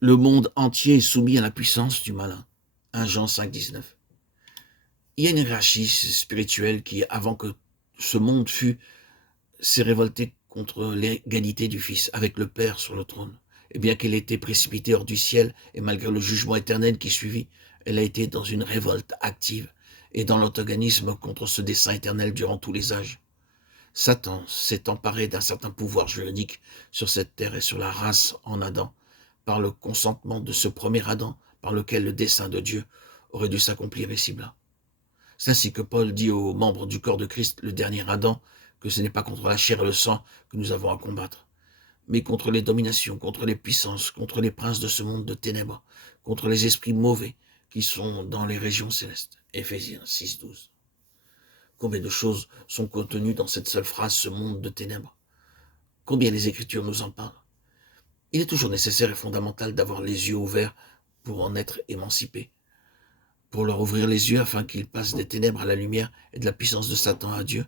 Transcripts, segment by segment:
Le monde entier est soumis à la puissance du malin. 1 Jean 5, 19. Il y a une hiérarchie spirituelle qui, avant que ce monde fût, s'est révoltée contre l'égalité du Fils avec le Père sur le trône. Et bien qu'elle ait été précipitée hors du ciel, et malgré le jugement éternel qui suivit, elle a été dans une révolte active et dans l'antagonisme contre ce dessein éternel durant tous les âges. Satan s'est emparé d'un certain pouvoir juridique sur cette terre et sur la race en Adam, par le consentement de ce premier Adam, par lequel le dessein de Dieu aurait dû s'accomplir ici-bas. C'est ainsi que Paul dit aux membres du corps de Christ, le dernier Adam, que ce n'est pas contre la chair et le sang que nous avons à combattre, mais contre les dominations, contre les puissances, contre les princes de ce monde de ténèbres, contre les esprits mauvais qui sont dans les régions célestes. Éphésiens 6, 12. Combien de choses sont contenues dans cette seule phrase, ce monde de ténèbres? Combien les Écritures nous en parlent? Il est toujours nécessaire et fondamental d'avoir les yeux ouverts pour en être émancipés, pour leur ouvrir les yeux afin qu'ils passent des ténèbres à la lumière et de la puissance de Satan à Dieu,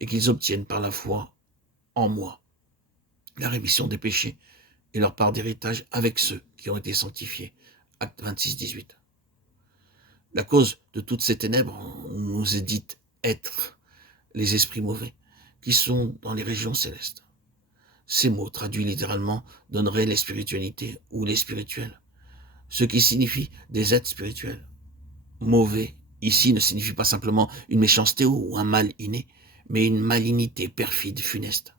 et qu'ils obtiennent par la foi en moi la rémission des péchés et leur part d'héritage avec ceux qui ont été sanctifiés. Acte 26, 18. La cause de toutes ces ténèbres nous est dite être les esprits mauvais qui sont dans les régions célestes. Ces mots, traduits littéralement, donneraient les spiritualités ou les spirituels, ce qui signifie des êtres spirituels. Mauvais, ici, ne signifie pas simplement une méchanceté ou un mal inné, mais une malignité perfide, funeste.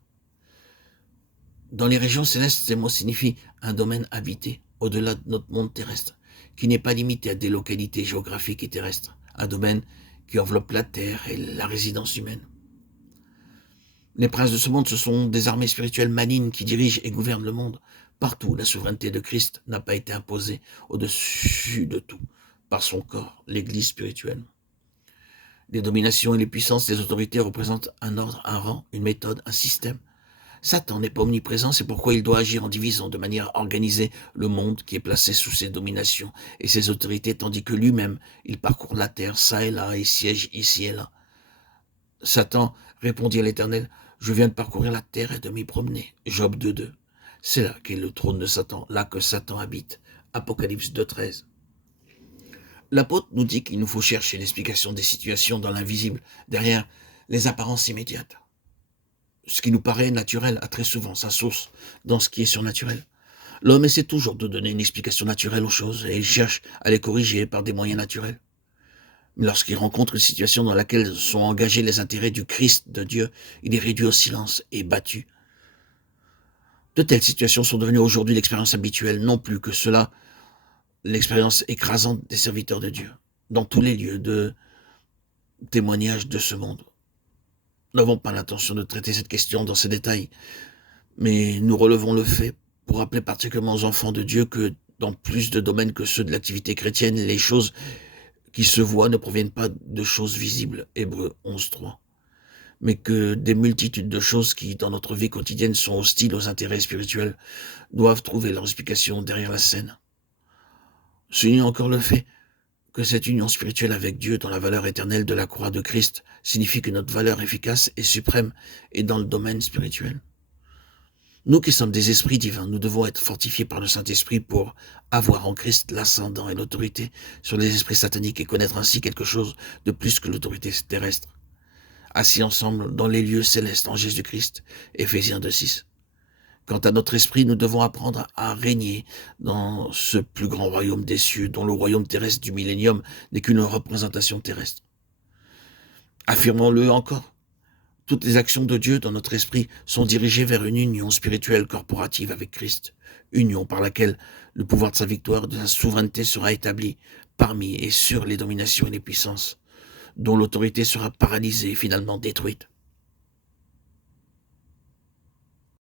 Dans les régions célestes, ces mots signifient un domaine habité, au-delà de notre monde terrestre, qui n'est pas limité à des localités géographiques et terrestres, un domaine qui enveloppe la terre et la résidence humaine. Les princes de ce monde, ce sont des armées spirituelles malignes qui dirigent et gouvernent le monde. Partout, la souveraineté de Christ n'a pas été imposée au-dessus de tout, par son corps, l'Église spirituelle. Les dominations et les puissances, les autorités représentent un ordre, un rang, une méthode, un système. Satan n'est pas omniprésent, c'est pourquoi il doit agir en divisant de manière organisée le monde qui est placé sous ses dominations et ses autorités, tandis que lui-même, il parcourt la terre, ça et là, et siège ici et là. Satan répondit à l'Éternel, « Je viens de parcourir la terre et de m'y promener. » Job 2.2. C'est là qu'est le trône de Satan, là que Satan habite. Apocalypse 2.13. L'apôtre nous dit qu'il nous faut chercher l'explication des situations dans l'invisible, derrière les apparences immédiates. Ce qui nous paraît naturel a très souvent sa source dans ce qui est surnaturel. L'homme essaie toujours de donner une explication naturelle aux choses et il cherche à les corriger par des moyens naturels. Mais lorsqu'il rencontre une situation dans laquelle sont engagés les intérêts du Christ de Dieu, il est réduit au silence et battu. De telles situations sont devenues aujourd'hui l'expérience habituelle, non plus que cela, l'expérience écrasante des serviteurs de Dieu, dans tous les lieux de témoignage de ce monde. Nous n'avons pas l'intention de traiter cette question dans ses détails, mais nous relevons le fait, pour rappeler particulièrement aux enfants de Dieu que dans plus de domaines que ceux de l'activité chrétienne, les choses qui se voient ne proviennent pas de choses visibles, Hébreux 11.3, mais que des multitudes de choses qui, dans notre vie quotidienne, sont hostiles aux intérêts spirituels, doivent trouver leur explication derrière la scène. Soulignons encore le fait que cette union spirituelle avec Dieu dans la valeur éternelle de la croix de Christ signifie que notre valeur efficace et suprême est dans le domaine spirituel. Nous qui sommes des esprits divins, nous devons être fortifiés par le Saint-Esprit pour avoir en Christ l'ascendant et l'autorité sur les esprits sataniques et connaître ainsi quelque chose de plus que l'autorité terrestre. Assis ensemble dans les lieux célestes en Jésus-Christ, Éphésiens 2.6. Quant à notre esprit, nous devons apprendre à régner dans ce plus grand royaume des cieux, dont le royaume terrestre du millénium n'est qu'une représentation terrestre. Affirmons-le encore. Toutes les actions de Dieu dans notre esprit sont dirigées vers une union spirituelle corporative avec Christ, union par laquelle le pouvoir de sa victoire, de sa souveraineté sera établi parmi et sur les dominations et les puissances, dont l'autorité sera paralysée et finalement détruite.